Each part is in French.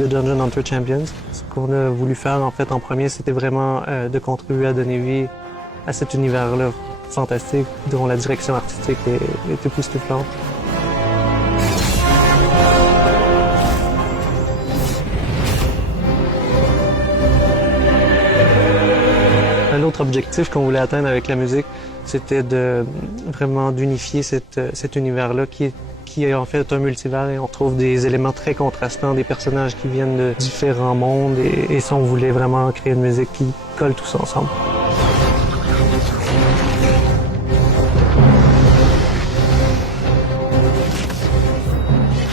de Dungeon Hunter Champions. Ce qu'on a voulu faire en fait en premier, c'était vraiment de contribuer à donner vie à cet univers-là fantastique, dont la direction artistique est époustouflante. Un autre objectif qu'on voulait atteindre avec la musique, c'était de vraiment d'unifier cet univers-là qui est en fait un multivers et on trouve des éléments très contrastants, des personnages qui viennent de différents mondes et ça, on voulait vraiment créer une musique qui colle tous ensemble.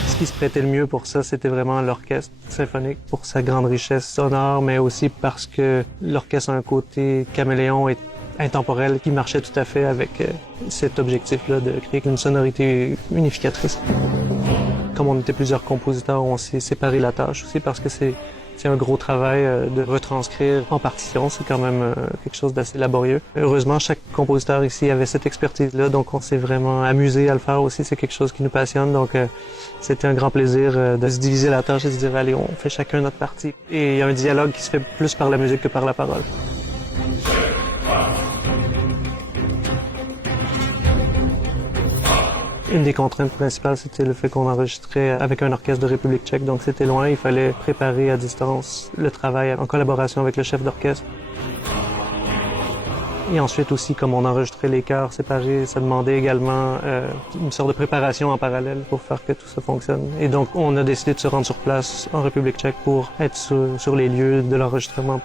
Ce qui se prêtait le mieux pour ça, c'était vraiment l'orchestre symphonique pour sa grande richesse sonore, mais aussi parce que l'orchestre a un côté caméléon et intemporel qui marchait tout à fait avec cet objectif-là de créer une sonorité unificatrice. Comme on était plusieurs compositeurs, on s'est séparé la tâche aussi parce que c'est un gros travail de retranscrire en partition. C'est quand même quelque chose d'assez laborieux. Heureusement, chaque compositeur ici avait cette expertise-là, donc on s'est vraiment amusé à le faire aussi. C'est quelque chose qui nous passionne, donc c'était un grand plaisir de se diviser la tâche et de se dire, allez, on fait chacun notre partie. Et il y a un dialogue qui se fait plus par la musique que par la parole. Une des contraintes principales, c'était le fait qu'on enregistrait avec un orchestre de République tchèque, donc c'était loin, il fallait préparer à distance le travail en collaboration avec le chef d'orchestre. Et ensuite aussi, comme on enregistrait les chœurs séparés, ça demandait également une sorte de préparation en parallèle pour faire que tout ça fonctionne. Et donc, on a décidé de se rendre sur place en République tchèque pour être sur les lieux de l'enregistrement.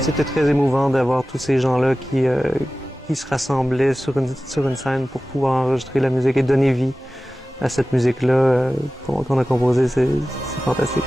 C'était très émouvant d'avoir tous ces gens-là qui se rassemblaient sur une scène pour pouvoir enregistrer la musique et donner vie à cette musique-là qu'on a composée. C'est fantastique.